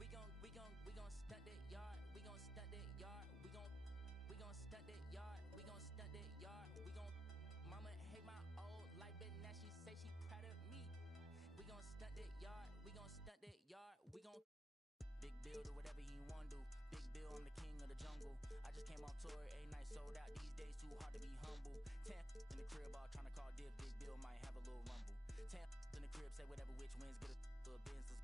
We gon' stunt that yard. We gon' stunt that yard. We gon' stunt that yard. We gon' stunt that yard. We gon' Mama hate my old life, but now she say she proud of me. We gon' stunt that yard. We gon' stunt that yard. We gon' Big Bill do whatever he want to. Big Bill, I'm the king of the jungle. I just came off tour, a night sold out. These days too hard to be humble. 10 in the crib, all trying to call div. Big Bill might have a little rumble. 10 in the crib, say whatever, which wins, get a little business.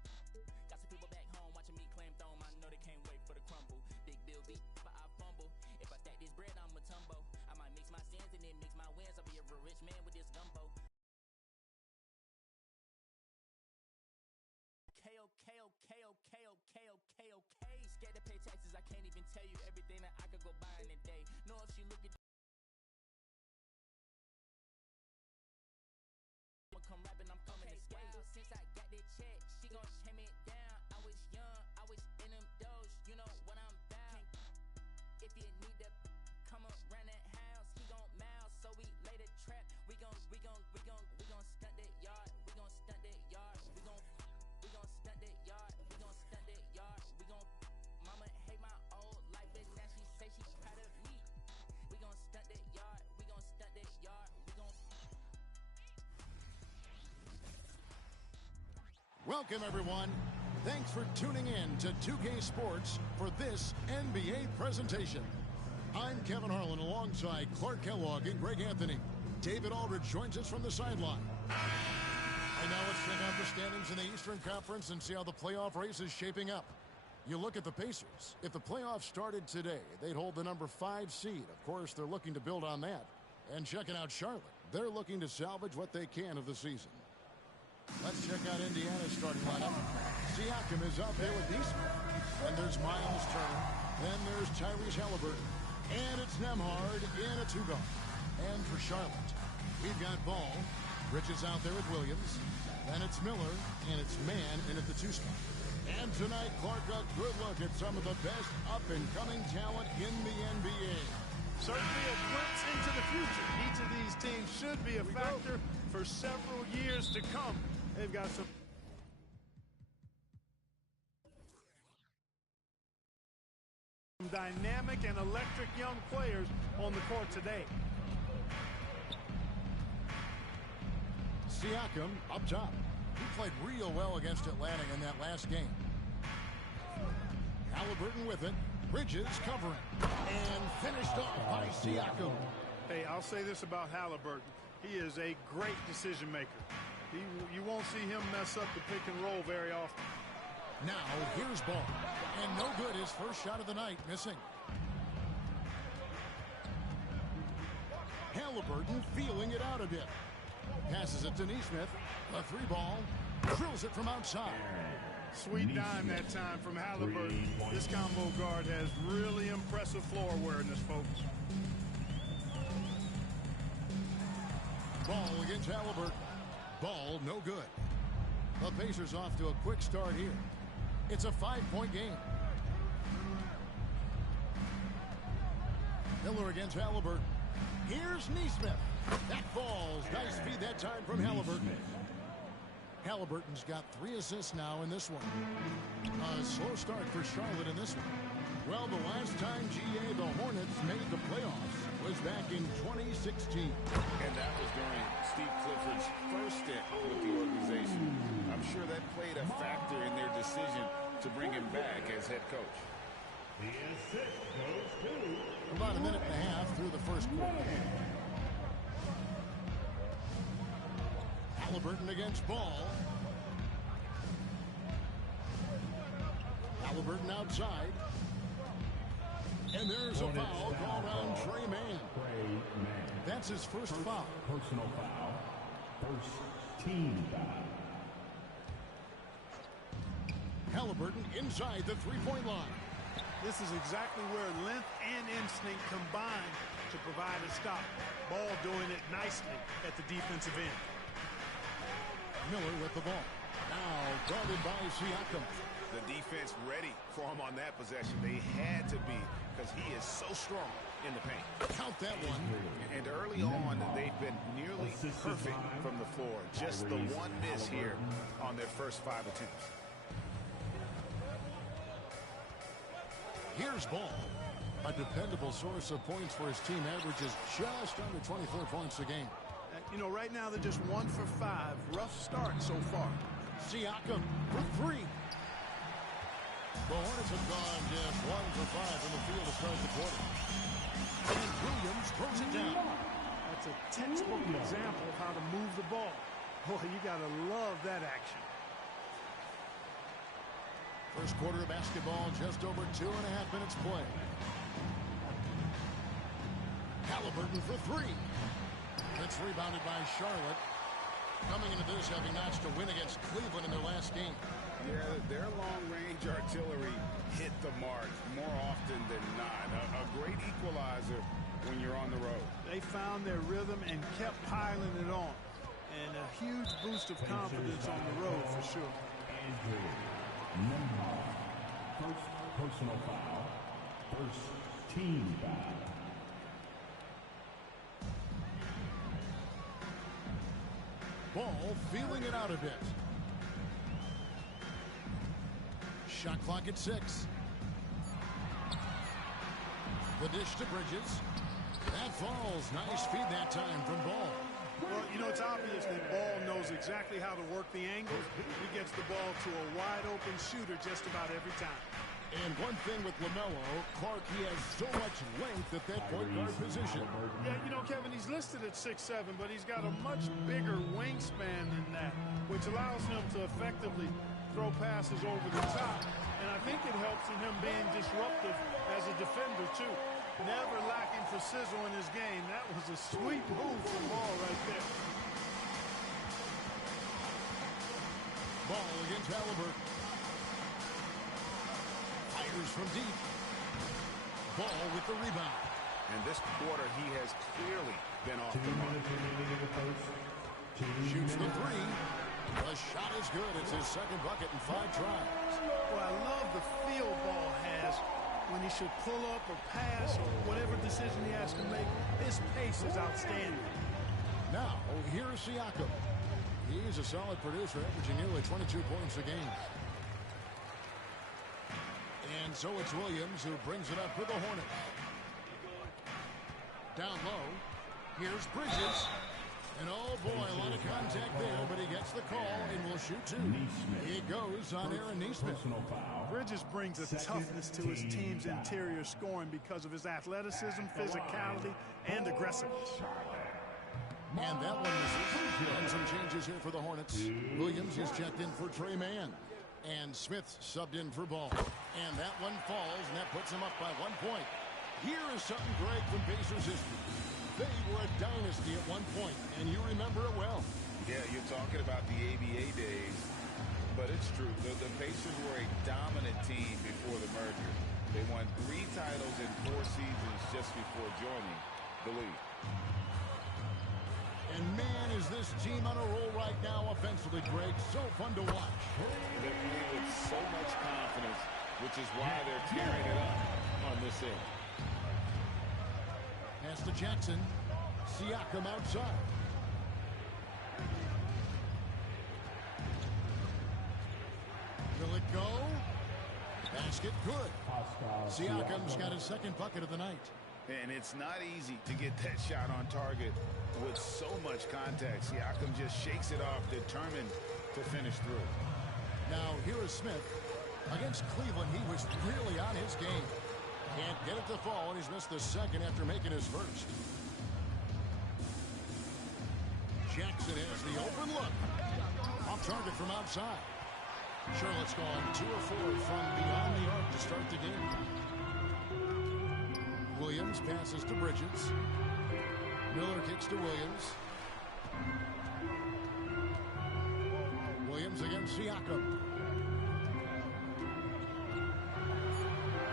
Got some people back home watching me claim throne. I know they can't wait for the crumble. Big Bill beat, but I fumble. If I stack this bread, I'ma tumble. I might mix my sins and then mix my wins. I'll be a rich man with this gumbo. K-O-K-O-K-O-K-O-K-O-K. Scared to pay taxes, I can't even tell you everything that I could go buy in a day. Know if she look at I'ma come rapping, I'm coming to skate. Wow, since I got that check, she gon' chase me down. I was young, I was in them doors, you know what I'm about. If you need to come around that house, he gon' mouse, so we lay the trap. We gon' stunt that yard. We gon' stunt that yard. We gon' stunt that yard. We gon' stunt that yard. We gon' Mama hate my old life, but now she say she proud of me. We gon' stunt that yard. We gon' stunt that yard. We gon' Welcome, everyone. Thanks for tuning in to 2K Sports for this NBA presentation. I'm Kevin Harlan alongside Clark Kellogg and Greg Anthony. David Aldridge joins us from the sideline. And now let's check out the standings in the Eastern Conference and see how the playoff race is shaping up. You look at the Pacers. If the playoffs started today, they'd hold the number 5 seed. Of course, they're looking to build on that. And checking out Charlotte, they're looking to salvage what they can of the season. Let's check out Indiana's starting lineup. Siakam is out there with Neesmith. Then there's Miles Turner. Then there's Tyrese Halliburton. And it's Nembhard in a 2-guard. And for Charlotte, we've got Ball. Bridges out there with Williams. Then it's Miller. And it's Mann in at the 2 spot. And tonight, Clark, a good look at some of the best up-and-coming talent in the NBA. Certainly a glimpse into the future. Each of these teams should be a factor for several years to come. They've got some dynamic and electric young players on the court today. Siakam up top. He played real well against Atlanta in that last game. Halliburton with it. Bridges covering. And finished off by Siakam. Hey, I'll say this about Halliburton. He is a great decision maker. You won't see him mess up the pick and roll very often. Now, here's Ball. And no good, his first shot of the night, missing. Halliburton feeling it out a bit. Passes it to Neesmith. A 3-ball. Drills it from outside. Sweet dime that time from Halliburton. This combo guard has really impressive floor awareness, folks. Ball against Halliburton. Ball no good. The Pacers off to a quick start here. It's a 5-point game. Miller against Halliburton. Here's Neesmith. That falls. Nice feed that time from Halliburton. Halliburton's got 3 assists now in this one. A slow start for Charlotte in this one. Well, the last time GA the Hornets made the playoffs was back in 2016. And that was during Steve Clifford's first stint with the organization. I'm sure that played a factor in their decision to bring him back as head coach. The assist goes to about a minute and a half through the first quarter. Halliburton against Ball. Halliburton outside. And there's a foul called on Tre Mann. That's his first foul. Personal foul. First team foul. Halliburton inside the 3-point line. This is exactly where length and instinct combine to provide a stop. Ball doing it nicely at the defensive end. Miller with the ball. Now guarded by Siakam. The defense ready for him on that possession. They had to be because he is so strong in the paint. Count that one. And early on, they've been nearly perfect from the floor. Just the one miss here on their first 5 attempts. Here's Ball. A dependable source of points for his team, averages just under 24 points a game. You know, right now they're just 1 for 5. Rough start so far. Siakam for 3. The Hornets have gone just 1 for 5 from the field to start the quarter. And Williams throws it down. That's a textbook example of how to move the ball. Boy, you got to love that action. First quarter of basketball, just over 2.5 minutes play. Halliburton for 3. That's rebounded by Charlotte. Coming into this, having notched a win against Cleveland in their last game. Yeah, their long-range artillery hit the mark more often than not. A great equalizer when you're on the road. They found their rhythm and kept piling it on. And a huge boost of confidence on the road for sure. First personal foul. First team foul. Ball feeling it out a bit. Shot clock at 6. The dish to Bridges. That falls. Nice feed that time from Ball. Well, you know, it's obvious that Ball knows exactly how to work the angles. He gets the ball to a wide-open shooter just about every time. And one thing with LaMelo, Clark, he has so much length at that point guard position. Yeah, you know, Kevin, he's listed at 6'7", but he's got a much bigger wingspan than that, which allows him to effectively throw passes over the top. And I think it helps in him being disruptive as a defender, too. Never lacking for sizzle in his game. That was a sweet move from Ball right there. Ball against Halliburton. Fires from deep. Ball with the rebound. And this quarter, he has clearly been off the mark. Shoots the 3. The shot is good. It's his second bucket in 5 tries. Well, I love the feel Ball has when he should pull up or pass or whatever decision he has to make. His pace is outstanding. Now, here's Siakam. He's a solid producer, averaging nearly 22 points a game. And so it's Williams who brings it up for the Hornets. Down low, here's Bridges. And oh boy, a lot of contact there, but he gets the call and will shoot 2. He goes on Aaron Nesmith. Bridges brings a toughness to his team's interior scoring because of his athleticism, physicality, and aggressiveness. And that one misses. And some changes here for the Hornets. Williams is checked in for Trey Mann. And Smith subbed in for Ball. And that one falls, and that puts him up by 1 point. Here is something, Greg, from Pacers history. They were a dynasty at one point, and you remember it well. Yeah, you're talking about the ABA days, but it's true. The Pacers were a dominant team before the merger. They won 3 titles in 4 seasons just before joining the league. And man, is this team on a roll right now offensively, Greg. So fun to watch. They play with so much confidence, which is why they're tearing it up on this end. Pass to Jackson. Siakam outside. Will it go? Basket good. Siakam's got his second bucket of the night. And it's not easy to get that shot on target with so much contact. Siakam just shakes it off, determined to finish through. Now, here is Smith. Against Cleveland, he was really on his game. Can't get it to fall, and he's missed the second after making his first. Jackson has the open look. Off target from outside. Charlotte's gone 2 of 4 from beyond the arc to start the game. Williams passes to Bridges. Miller kicks to Williams. Williams against Siakam.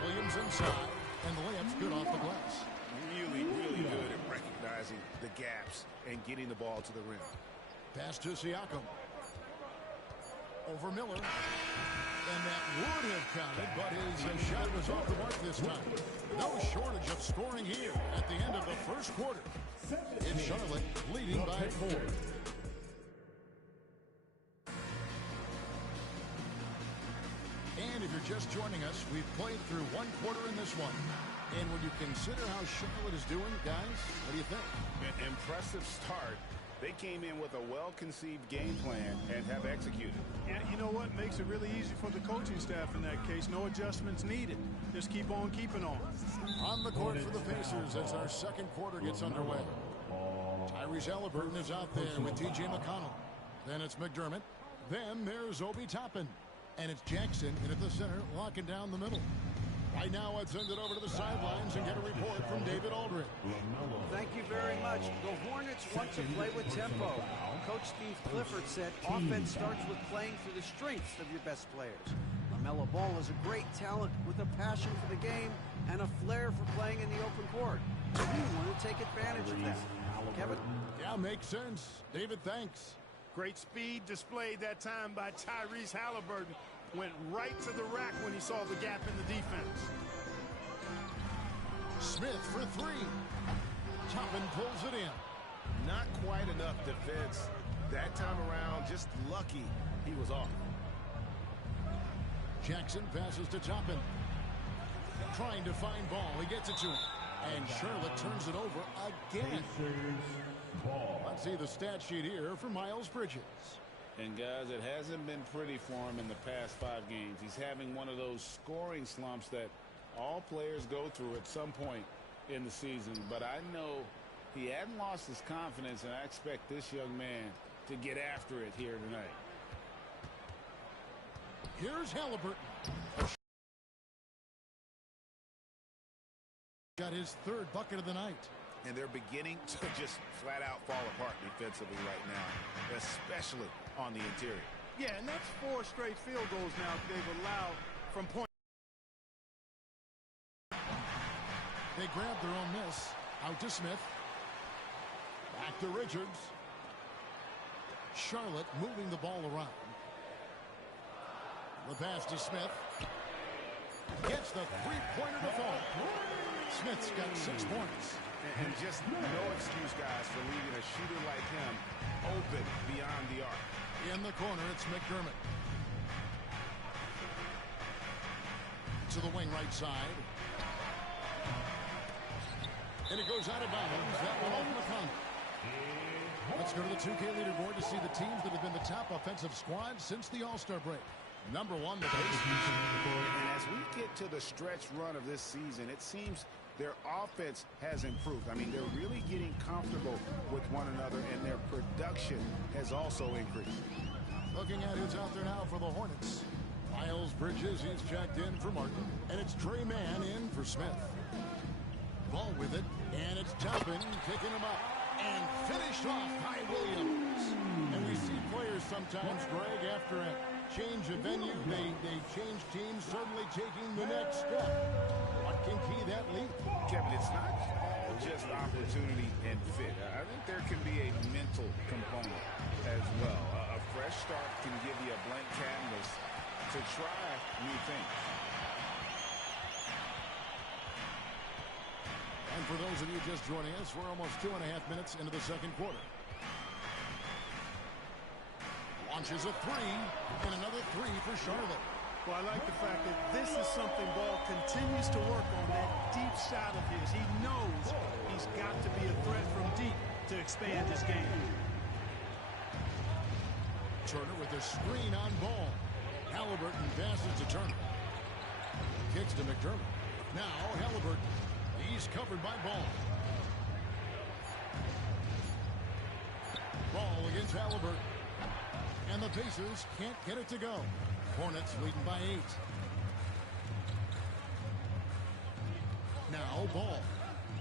Williams inside, and the layup's good off the glass. Really, really good at recognizing the gaps and getting the ball to the rim. Pass to Siakam. Over Miller. And that would have counted, but his shot was off the mark this time. No shortage of scoring here at the end of the first quarter. It's Charlotte leading by 4. And if you're just joining us, we've played through one quarter in this one. And when you consider how Charlotte is doing, guys, what do you think? An impressive start. They came in with a well-conceived game plan and have executed. Yeah, you know what? Makes it really easy for the coaching staff in that case. No adjustments needed. Just keep on keeping on. On the court for the Pacers as our second quarter gets underway. Tyrese Halliburton is out there with T.J. McConnell. Then it's McDermott. Then there's Obi Toppin. And it's Jackson in at the center, locking down the middle. Right now, I'd send it over to the sidelines and get a report from David Aldridge. Thank you very much. The Hornets want to play with tempo. Coach Steve Clifford said offense starts with playing through the strengths of your best players. LaMelo Ball is a great talent with a passion for the game and a flair for playing in the open court. You want to take advantage of that. Kevin? Yeah, makes sense. David, thanks. Great speed displayed that time by Tyrese Halliburton. Went right to the rack when he saw the gap in the defense. Smith for three. Toppin pulls it in. Not quite enough defense. That time around, just lucky he was off. Jackson passes to Toppin. Trying to find Ball. He gets it to him. And Charlotte turns it over again. Let's see the stat sheet here for Miles Bridges. And guys, it hasn't been pretty for him in the past 5 games. He's having one of those scoring slumps that all players go through at some point in the season. But I know he hadn't lost his confidence, and I expect this young man to get after it here tonight. Here's Halliburton. Got his 3rd bucket of the night. And they're beginning to just flat out fall apart defensively right now, especially on the interior. Yeah, and that's 4 straight field goals now they've allowed from point. They grab their own miss. Out to Smith. Back to Richards. Charlotte moving the ball around. The pass to Smith. Gets the three-pointer to fall. Smith's got 6 points. And just no excuse, guys, for leaving a shooter like him open beyond the arc. In the corner, it's McDermott. To the wing right side. And it goes out of bounds. That one off McConnell. Let's go to the 2K leaderboard to see the teams that have been the top offensive squad since the All-Star break. Number 1, the Pacers. And as we get to the stretch run of this season, it seems their offense has improved. I mean, they're really getting comfortable with one another, and their production has also increased. Looking at who's out there now for the Hornets. Miles Bridges, he's checked in for Martin. And it's Trey Mann in for Smith. Ball with it, and it's Toppin picking him up. And finished off by Williams. And we see players sometimes, Greg, after a change of venue, they change teams, certainly taking the next step. What can key that leap? Kevin, it's not all just opportunity and fit. I think there can be a mental component as well. A fresh start can give you a blank canvas to try new things. And for those of you just joining us, we're almost 2.5 minutes into the second quarter. Launches a 3, and another 3 for Charlotte. Well, I like the fact that this is something Ball continues to work on, that deep shot of his. He knows he's got to be a threat from deep to expand his game. Turner with a screen on Ball. Halliburton passes to Turner. Kicks to McDermott. Now Halliburton. He's covered by Ball. Ball against Halliburton. And the Pacers can't get it to go. Hornets leading by 8. Now Ball.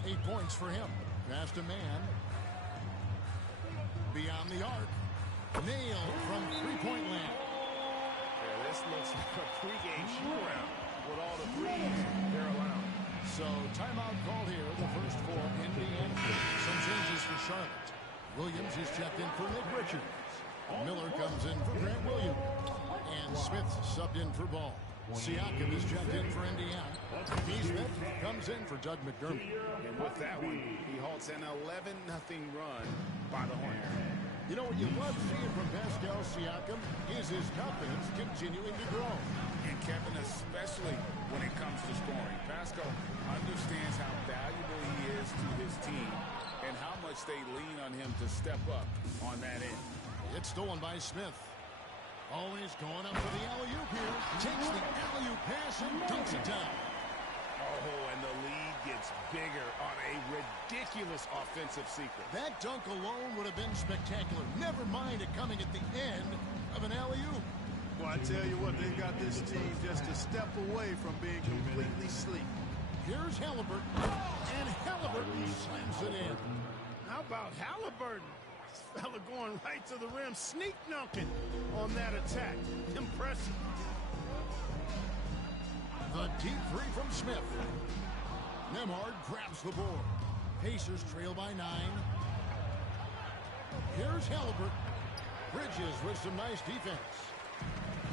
8 points for him. Pass to Mann. Beyond the arc. Nailed from three-point land. Yeah, this looks like a pregame shoot-around with all the threes they're allowing. So timeout call here, the first for Indiana. Some changes for Charlotte. Williams is checked in for Nick Richards. Miller comes in for Grant Williams. And Smith subbed in for Ball. Siakam is checked in for Indiana. Smith comes in for Doug McDermott. And with that one, he halts an 11-0 run by the Hornets. You know what you love seeing from Pascal Siakam is his confidence continuing to grow. And Kevin, a especially when it comes to scoring. Pascal understands how valuable he is to his team and how much they lean on him to step up on that end. It's stolen by Smith. Always going up for the alley-oop here. Takes the alley-oop pass and dunks it down. Oh, and the lead gets bigger on a ridiculous offensive sequence. That dunk alone would have been spectacular. Never mind it coming at the end of an alley-oop. Well, I tell you what, they've got this team just a step away from being completely sleep. Here's Halliburton, and Halliburton slams it in. How about Halliburton? This fella going right to the rim, sneak dunking on that attack. Impressive. The deep three from Smith. Nembhard grabs the board. Pacers trail by 9. Here's Halliburton. Bridges with some nice defense.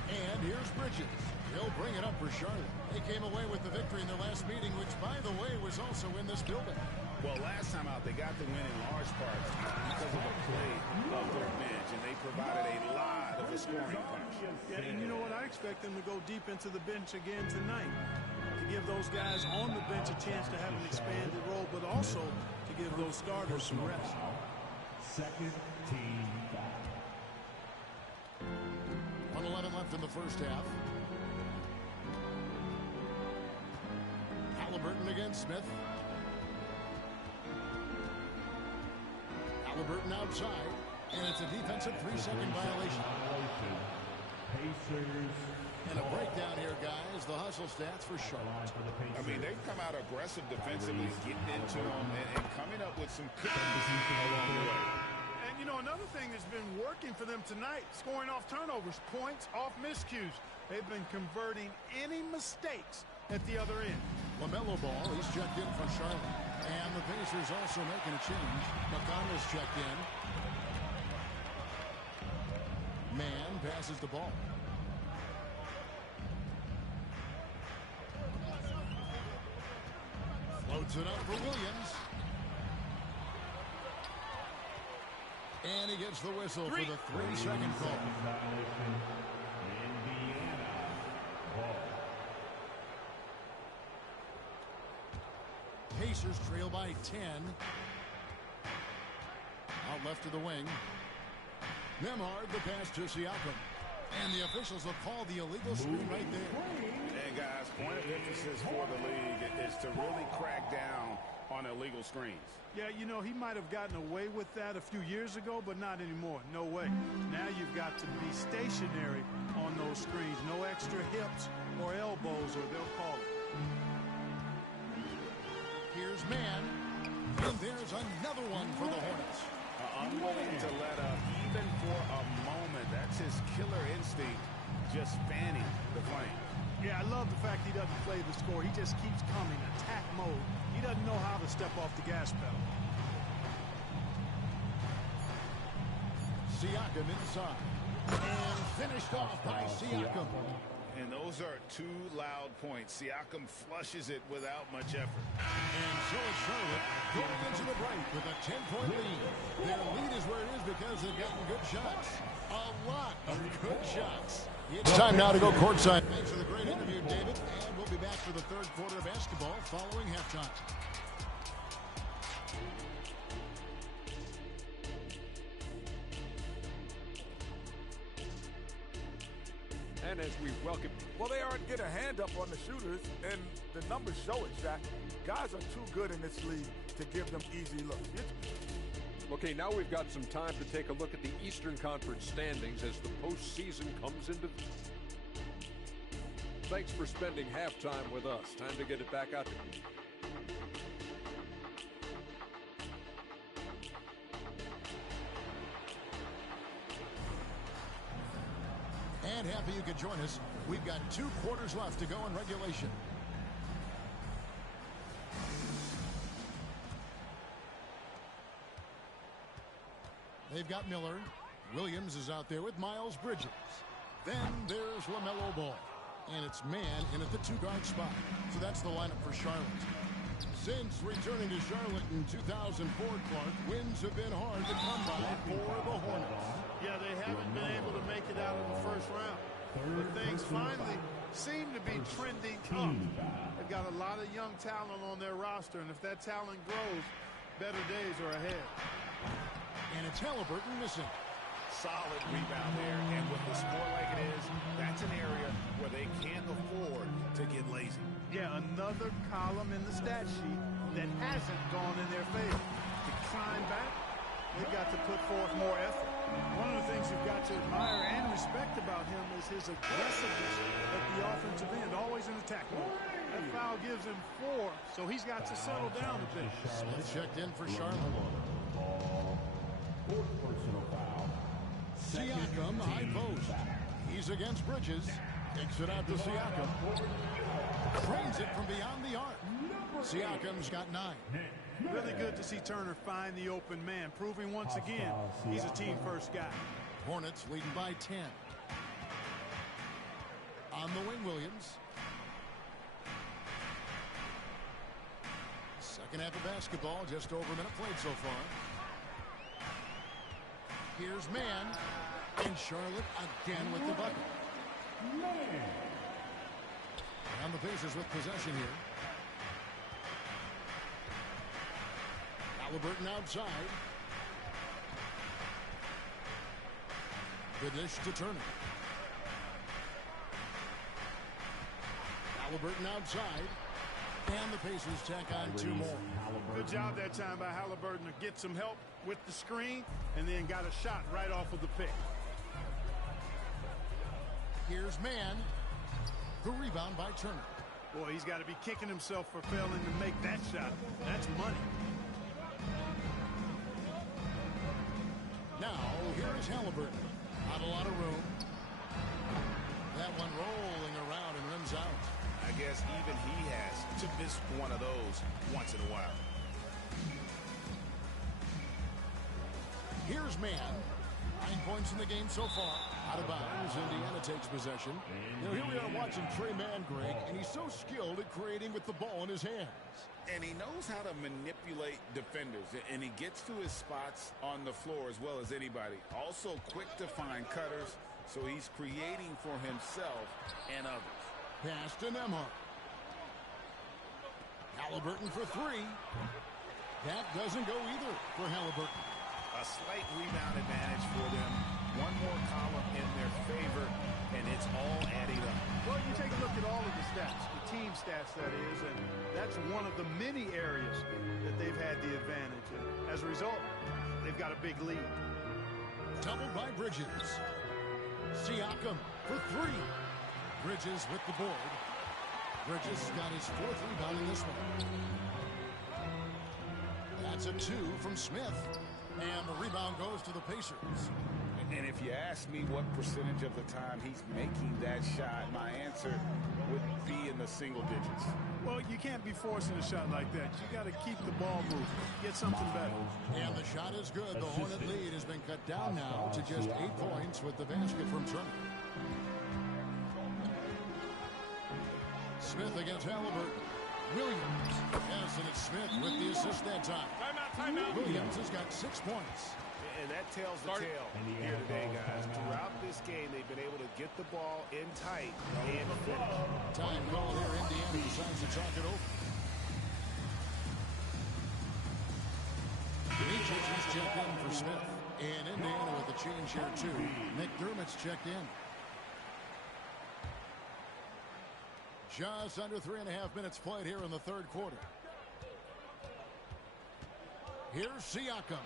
And here's Bridges. He'll bring it up for Charlotte. They came away with the victory in their last meeting, which, by the way, was also in this building. Well, last time out, they got the win in large part because of the play of their bench, and they provided a lot of the scoring punch. Yeah, and you know what? I expect them to go deep into the bench again tonight to give those guys on the bench a chance to have an expanded role, but also to give those starters some rest. Second team foul. 1:11 left in the first half. Halliburton against Smith. Halliburton outside, and it's a defensive 3-second violation. Pacers. And a breakdown here, guys. The hustle stats for Charlotte. I mean, they've come out aggressive defensively, getting into them and coming up with some cookies along the way. And, you know, another thing that's been working for them tonight, scoring off turnovers, points off miscues. They've been converting any mistakes at the other end. LaMelo Ball, he's checked in for Charlotte. And the Pacers also making a change. McConnell's checked in. Mann passes the ball. Floats it up for Williams. And he gets the whistle for the 3-second call. Indiana ball. Pacers trail by 10. Out left to the wing. Nembhard, the pass to Siakam. And the officials will call the illegal screen right there. And guys, point of emphasis for the league is to really crack down on illegal screens. Yeah, you know, he might have gotten away with that a few years ago, but not anymore. No way. Now you've got to be stationary on those screens. No extra hips or elbows, or they'll call it. Here's Mann. And there's another one for the Hornets. Unwilling to let up even for a moment. That's his killer instinct, just fanning the flame. Yeah, I love the fact he doesn't play the score. He just keeps coming, attack mode. He doesn't know how to step off the gas pedal. Siakam inside. And finished off by Siakam. And those are 2 loud points. Siakam flushes it without much effort. And so is Charlotte going into the break with a 10-point lead. Their lead is where it is because they've gotten good shots. A lot of good shots. It's time now to go courtside. Thanks for the great interview, David. And we'll be back for the third quarter of basketball following halftime. And as we welcome, well, they aren't getting a hand up on the shooters, and the numbers show it, Shaq. Guys are too good in this league to give them easy looks. Okay, now we've got some time to take a look at the Eastern Conference standings as the postseason comes into. Thanks for spending halftime with us. Time to get it back out there. And happy you could join us. We've got 2 quarters left to go in regulation. They've got Miller. Williams is out there with Miles Bridges. Then there's LaMelo Ball. And it's Mann in at the 2-guard spot. So that's the lineup for Charlotte. Since returning to Charlotte in 2004, Clark, wins have been hard to come by for the Hornets. Yeah, they haven't been able to make it out of the first round. But things finally seem to be trending up. They've got a lot of young talent on their roster, and if that talent grows, better days are ahead. And it's Halliburton missing. Solid rebound there, and with the score like it is, that's an area where they can't afford to get lazy. Yeah, another column in the stat sheet that hasn't gone in their favor. To climb back, they've got to put forth more effort. One of the things you've got to admire and respect about him is his aggressiveness at the offensive end, always in attack mode. That foul gives him 4, so he's got to settle down a bit. Smith checked in for Charlotte. Fourth personal foul. Siakam, high post. He's against Bridges. Kicks it out to Siakam. Trains it from beyond the arc. Siakam's got 9. Really good to see Turner find the open man, proving once again he's a team-first guy. Hornets leading by 10. On the wing, Williams. Second half of basketball, just over a minute played so far. Here's Mann, and Charlotte again with the bucket. And the Pacers with possession here. Halliburton outside. The dish to Turner. Halliburton outside. And the Pacers tack on 2 more. Good job that time by Halliburton to get some help with the screen and then got a shot right off of the pick. Here's Mann. The rebound by Turner. Boy, he's got to be kicking himself for failing to make that shot. That's money. Now, here is Halliburton. Not a lot of room. That one rolling around and rims out. I guess even he has to miss one of those once in a while. Here's Mann. 9 points in the game so far. Out of bounds. Indiana takes possession. Here we are watching Trey Mann, Greg, and he's so skilled at creating with the ball in his hands. And he knows how to manipulate defenders, and he gets to his spots on the floor as well as anybody. Also quick to find cutters, so he's creating for himself and others. Pass to Nembhard. Halliburton for 3. That doesn't go either for Halliburton. A slight rebound advantage for them. One more column in their favor, and it's all adding up. Well, you take a look at all of the stats, the team stats, that is, and that's one of the many areas that they've had the advantage. And as a result, they've got a big lead. Doubled by Bridges. Siakam for 3. Bridges with the board. Bridges got his 4th rebound in this one. That's a 2 from Smith. And the rebound goes to the Pacers. And if you ask me what percentage of the time he's making that shot, my answer would be in the single digits. Well, you can't be forcing a shot like that. You got to keep the ball moving. Get something better. And the shot is good. The Hornet lead has been cut down now to just 8 points with the basket from Turner. Smith against Halliburton. Williams. Yes, and it's Smith with the assist that time. Timeout. Williams has got 6 points. And that tells the tale here today, guys. Throughout this game, they've been able to get the ball in tight and finish. Time call here. Indiana decides to talk it over. Mitchell just checked in for Smith. And Indiana with a change here, too. McDermott's checked in. Just under 3.5 minutes played here in the 3rd quarter. Here's Siakam.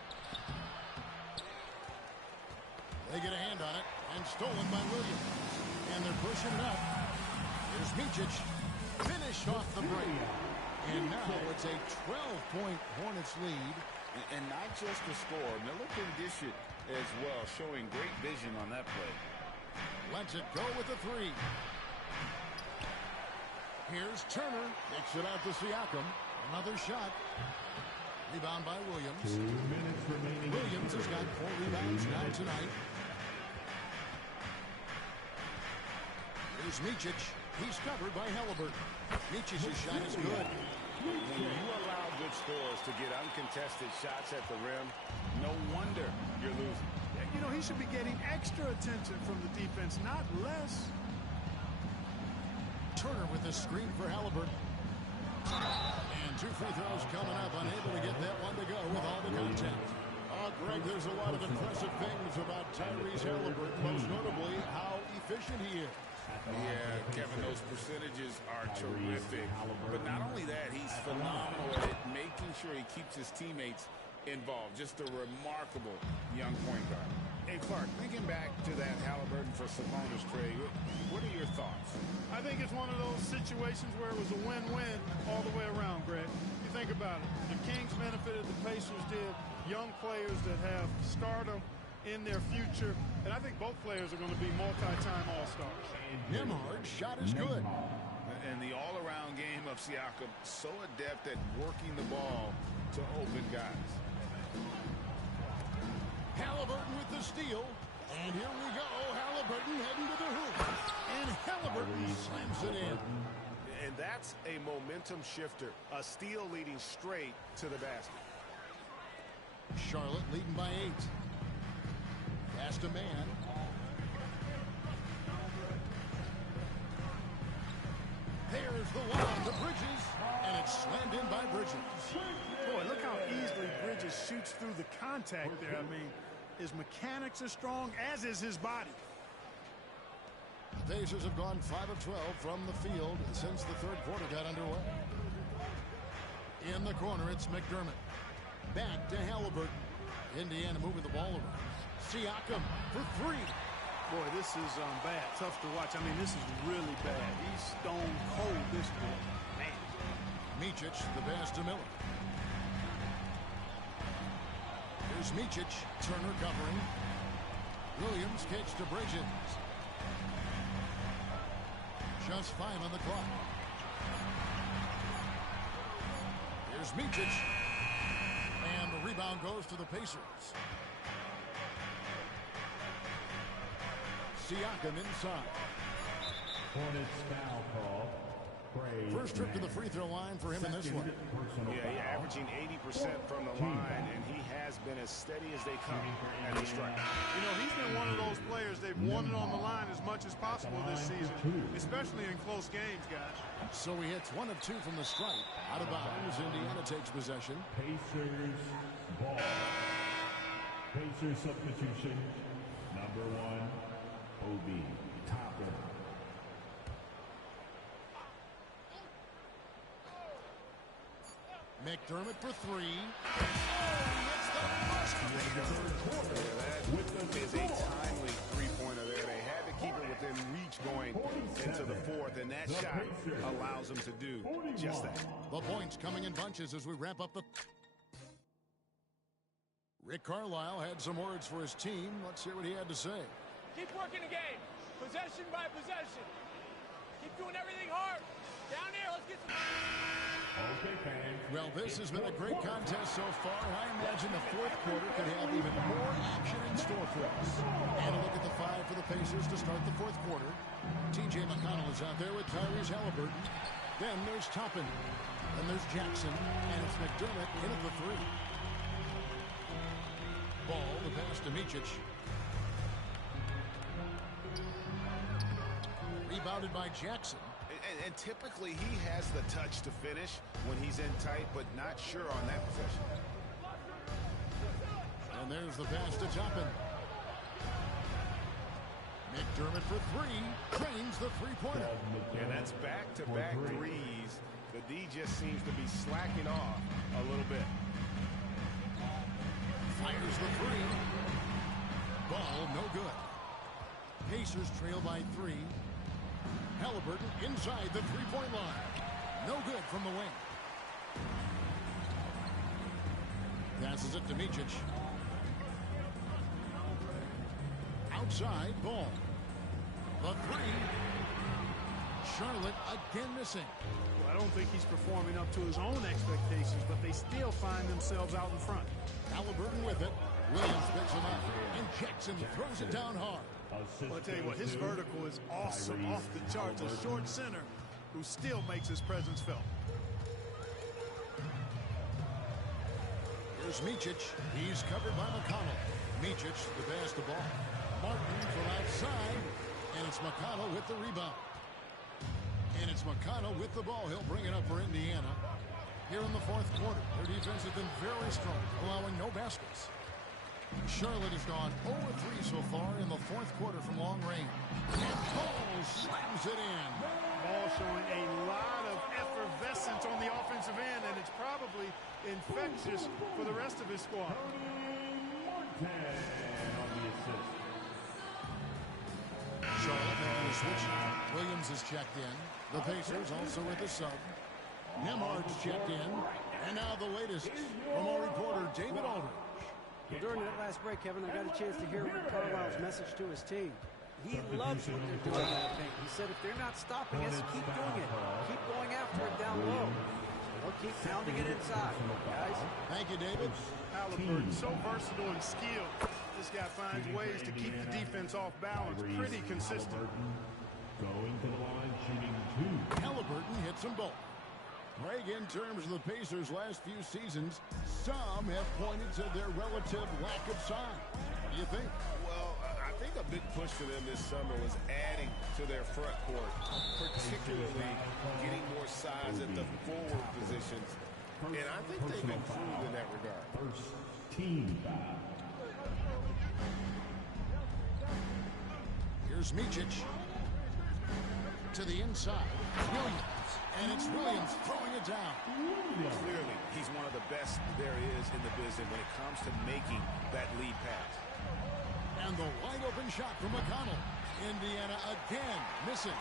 They get a hand on it, and stolen by Williams. And they're pushing it up. Here's Micic. Finished off the break. And now it's a 12-point Hornets lead. And not just the score. Miller can dish it as well, showing great vision on that play. Lets it go with the 3. Here's Turner. Kicks it out to Siakam. Another shot. Rebound by Williams. 2 minutes remaining. Williams has got 4 rebounds now tonight. Here's Micic. He's covered by Halliburton. Micic's shot is good. When you allow good scorers to get uncontested shots at the rim, no wonder you're losing. You know, he should be getting extra attention from the defense, not less. Turner with the screen for Halliburton. And 2 free throws coming up, unable to get that one to go with all the contact. Greg, there's a lot of impressive things about Tyrese Halliburton, most notably how efficient he is. Yeah, Kevin, those percentages are terrific. But not only that, he's phenomenal at making sure he keeps his teammates involved. Just a remarkable young point guard. Hey, Clark, thinking back to that Halliburton for Sabonis trade, what are your thoughts? I think it's one of those situations where it was a win-win all the way around, Greg. You think about it. The Kings benefited, the Pacers did. Young players that have stardom in their future. And I think both players are going to be multi-time All-Stars. Nembhard's shot is good. And the all-around game of Siakam, so adept at working the ball to open guys. Halliburton with the steal. And here we go. Halliburton heading to the hoop. And Halliburton slams it in. And that's a momentum shifter. A steal leading straight to the basket. Charlotte leading by 8. Pass to man. There's the lob to Bridges. And it's slammed in by Bridges. Boy, look how easily Bridges shoots through the contact there. I mean, his mechanics are strong, as is his body. The Pacers have gone 5 of 12 from the field since the third quarter got underway. In the corner, it's McDermott. Back to Halliburton. Indiana moving the ball around. Siakam for 3. Boy, this is bad. Tough to watch. I mean, this is really bad. He's stone cold, this boy. Man. Micic, the pass to Miller. Here's Micic. Turner covering. Williams kicks to Bridges. Just 5 on the clock. Here's Micic. And the rebound goes to the Pacers. Siakam inside. Hornets foul call. First trip to the free throw line for him in this one. Yeah, he's averaging 80% from the line, and he has been as steady as they come at the strike. You know, he's been one of those players they've wanted on the line as much as possible this season, especially in close games, guys. So he hits 1 of 2 from the stripe. Out of bounds, Indiana takes possession. Pacers ball. Pacers substitution. Number 1, Obi Toppin. McDermott for 3. Oh, that's the first That is a timely three-pointer there. They had to keep it within reach going into the fourth, and that shot allows them to do just that. The points coming in bunches as we wrap up the... Rick Carlisle had some words for his team. Let's hear what he had to say. Keep working the game. Possession by possession. Keep doing everything hard. Down here, let's get some... Well, this has been a great contest so far, and I imagine the fourth quarter could have even more action in store for us. And a look at the 5 for the Pacers to start the fourth quarter. T.J. McConnell is out there with Tyrese Halliburton. Then there's Toppin. Then there's Jackson. And it's McDermott in at the 3. Ball, the pass to Micic. Rebounded by Jackson. And typically he has the touch to finish when he's in tight, but not sure on that possession. And there's the pass to Toppin. McDermott for 3. Trains the three-pointer. And that's back-to-back threes. The D just seems to be slacking off a little bit. Fires the 3. Ball no good. Pacers trail by 3. Halliburton inside the three-point line. No good from the wing. Passes it to Micic. Outside, ball. The 3. Charlotte again missing. Well, I don't think he's performing up to his own expectations, but they still find themselves out in front. Halliburton with it. Williams picks him up. And Jackson throws it down hard. Well, I'll tell you what, his vertical is awesome, off the charts. A short center who still makes his presence felt. Here's Micic. He's covered by McConnell. Micic, the pass to ball. Martin from outside, and it's McConnell with the rebound. And it's McConnell with the ball. He'll bring it up for Indiana. Here in the fourth quarter, their defense has been very strong, allowing no baskets. Charlotte has gone 0-3 so far in the fourth quarter from long range. And Ball slams it in. Ball showing a lot of effervescence on the offensive end, and it's probably infectious for the rest of his squad. Charlotte making a switch. Williams is checked in. The Pacers also with the sub. Nembhard's checked in. And now the latest from our reporter, David Aldridge. During that last break, Kevin, I got a chance to hear Rick Carlisle's message to his team. He loves what they're doing in that paint. He said, if they're not stopping us, keep doing it. Keep going after it down low. We'll keep pounding it inside, guys. Thank you, David. Halliburton, so versatile and skilled. This guy finds ways to keep the defense off balance. Pretty consistent. Going to the line, shooting 2. Halliburton hits them both. Greg, in terms of the Pacers' last few seasons, some have pointed to their relative lack of size. What do you think? Well, I think a big push for them this summer was adding to their front court, particularly getting more size at the forward positions. And I think they've improved in that regard. First team foul. Here's Micic. To the inside. Williams. And it's Williams throwing it down. Clearly, he's one of the best there is in the business when it comes to making that lead pass. And the wide open shot from McConnell. Indiana again missing.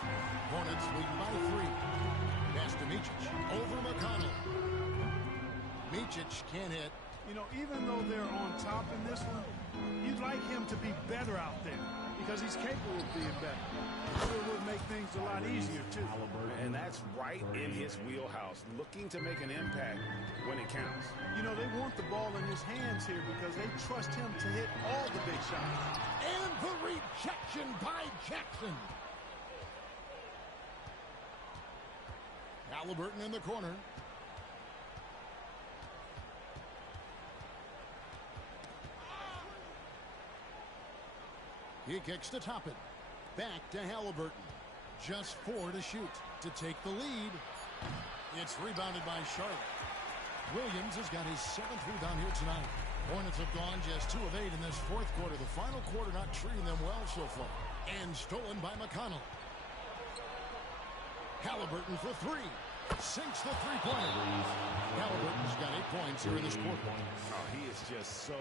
Hornets leading by 3. Pass to Micic. Over McConnell. Micic can't hit. You know, even though they're on top in this one, you'd like him to be better out there because he's capable of being better. It sure would make things a lot easier, too. And that's right in his wheelhouse, looking to make an impact when it counts. You know, they want the ball in his hands here because they trust him to hit all the big shots. And the rejection by Jackson. Halliburton in the corner. He kicks to Toppin. Back to Halliburton. Just 4 to shoot to take the lead. It's rebounded by Charlotte. Williams has got his 7th rebound here tonight. Hornets have gone just 2 of 8 in this fourth quarter. The final quarter not treating them well so far. And stolen by McConnell. Halliburton for 3. Sinks the three-pointer. Halliburton's got 8 points here in this quarter. Oh, he is just so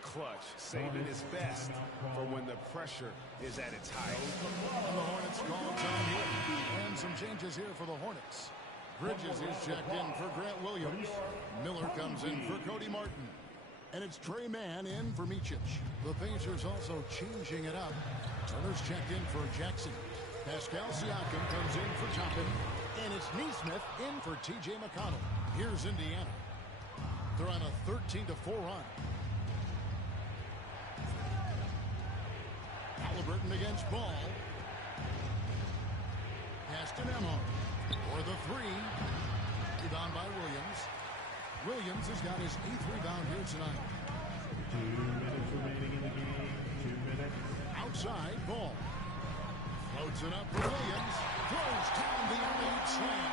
clutch, saving his best for when the pressure is at its height. And the Hornets call time here. And some changes here for the Hornets. Bridges is checked in for Grant Williams. Miller comes in for Cody Martin. And it's Trey Mann in for Micic. The Pacers also changing it up. Turner's checked in for Jackson. Pascal Siakam comes in for Toppin. And it's Nesmith in for T.J. McConnell. Here's Indiana. They're on a 13-4 run. Halliburton against Ball. Pass to Nembhard. For the 3. Rebound by Williams. Williams has got his 8th rebound here tonight. 2 minutes remaining in the game. 2 minutes. Outside, Ball. Floats it up for Williams. Throws down the alley slam.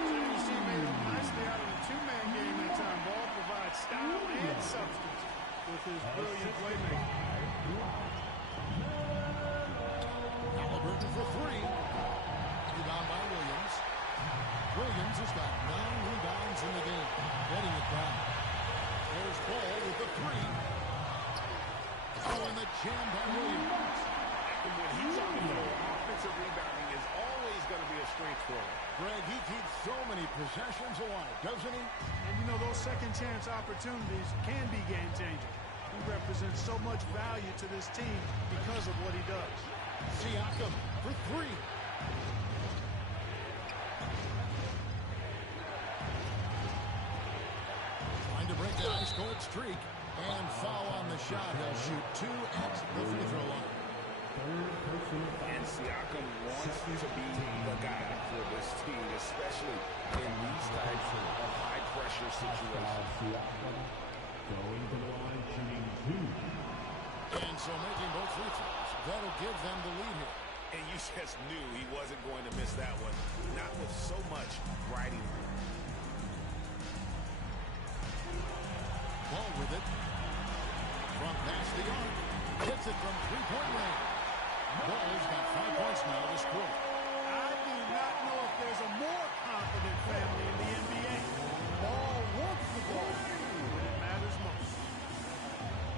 JC made him nicely out of the 2-man game that time. Ball provides style and substance with his brilliant playmaking. Halliburton for 3. Rebound by Williams. Williams has got 9 rebounds in the game. Getting it down. There's Ball with the 3. Oh, and the jam by Williams. And when he's on the floor, offensive rebounding is always going to be a strength for him. Greg, he keeps so many possessions alive, doesn't he? And you know, those second chance opportunities can be game changing. He represents so much value to this team because of what he does. Siakam for 3. Trying to break the ice cold streak. And foul on the shot. He'll shoot 2 at the free throw line. And Siakam wants to be the guy for this team, especially in these types of high-pressure situations. Going to the line, shooting 2. And so making both free throws. That'll give them the lead here. And you just knew he wasn't going to miss that one. Not with so much riding. Ball with it. From past the arc. Hits it from three-point range. Ball's got 5 points now this quarter. I do not know if there's a more confident family in the NBA. Ball wants the ball when it matters most.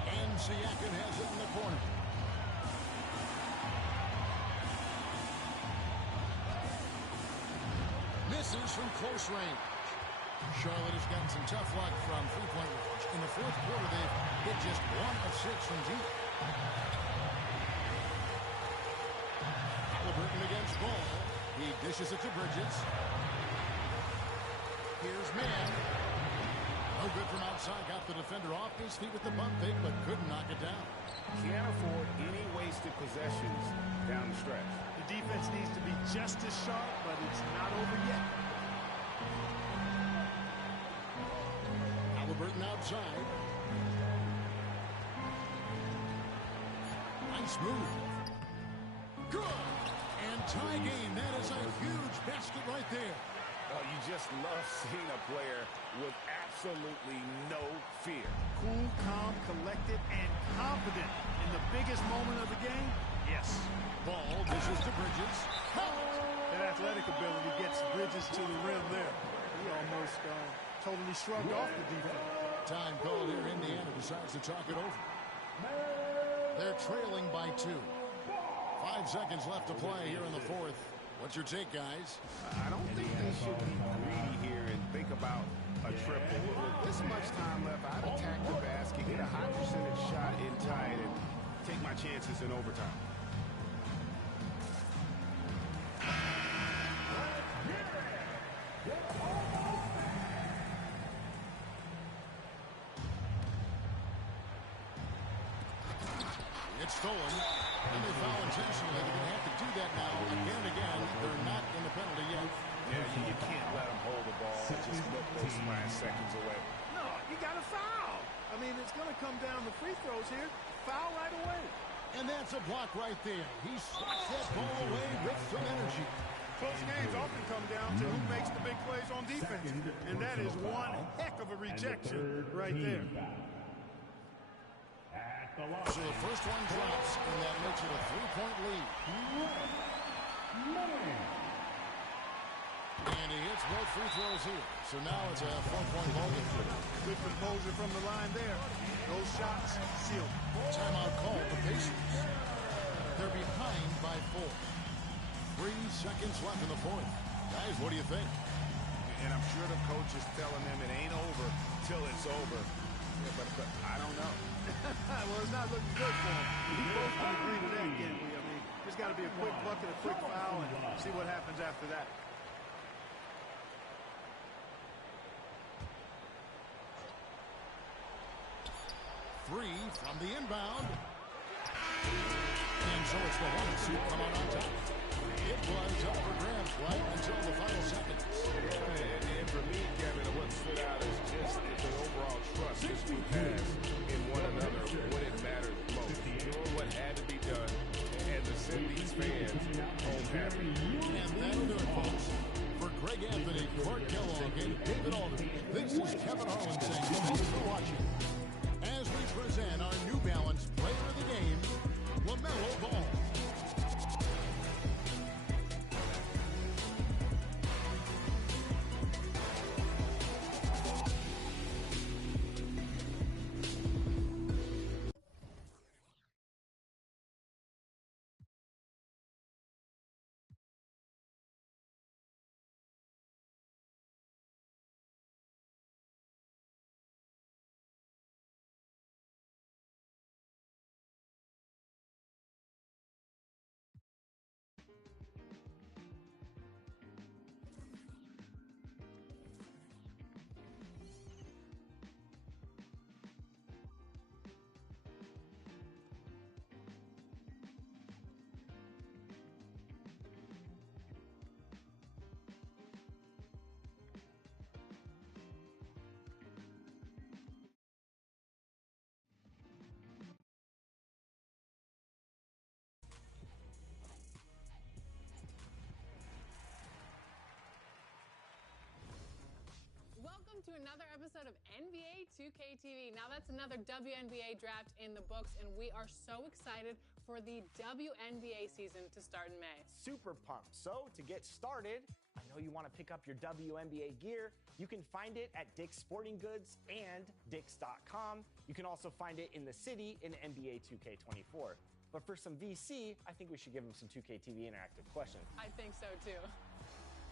And Siakam has it in the corner. Misses from close range. Charlotte has gotten some tough luck from three-point range. In the fourth quarter, they've hit just 1 of 6 from deep. Halliburton against Ball. He dishes it to Bridges. Here's Mann. No good from outside. Got the defender off his feet with the bump fake, but couldn't knock it down. Can't afford any wasted possessions down the stretch. The defense needs to be just as sharp, but it's not over yet. Halliburton outside. Nice move. Good. And tie game. That is a huge basket right there. Oh, you just love seeing a player with absolutely no fear. Cool, calm, collected, and confident in the biggest moment of the game. Yes. Ball dishes to Bridges. That athletic ability gets Bridges to the rim there. He almost totally shrugged off the defense. Time called here. Indiana decides to talk it over. They're trailing by 2. 5 seconds left to play here in the fourth. What's your take, guys? I don't think they should be greedy here and think about a triple. With this much time left, I'd attack the basket, get a high percentage shot in tight, and take my chances in overtime. It's stolen. And they foul intentionally. They're going to have to do that now again and again. They're not in the penalty yet. Yeah, you can't let them hold the ball and just look those last seconds away. No, you got to foul. I mean, it's going to come down to free throws here. Foul right away. And that's a block right there. He swats that ball away with some energy. Close games often come down to who makes the big plays on defense. And that is one heck of a rejection right there. So the first one drops, and that makes it a 3-point lead. And he hits both free throws here. So now it's a 4-point ball game. Good composure from the line there. Those shots sealed. Timeout called the Pacers. They're behind by 4. 3 seconds left in the fourth. Guys, what do you think? And I'm sure the coach is telling them it ain't over till it's over. Yeah, but I don't know. Well, it's not looking good for him. We both can agree to that, can't we? I mean, there's got to be a quick bucket, a quick foul, and see what happens after that. Three from the inbound. And so it's the Hornets who come out on top. It was up for grabs right until the final seconds. And for me, Kevin, what stood out is just the overall trust this group has in one another when it matters most. Doing what had to be done, and to send these fans home happy. And that'll do it, folks. For Greg Anthony, Clark Kellogg, and David Aldridge, this is Kevin Harlan saying thanks for watching. As we present our New Balance Player of the Game, LaMelo Ball. to another episode of NBA 2K TV. Now that's another WNBA draft in the books, and we are so excited for the WNBA season to start in May. Super pumped. So to get started, I know you want to pick up your WNBA gear. You can find it at Dick's Sporting Goods and Dicks.com. You can also find it in the city in NBA 2K24. But for some VC, I think we should give them some 2K TV interactive questions. I think so too.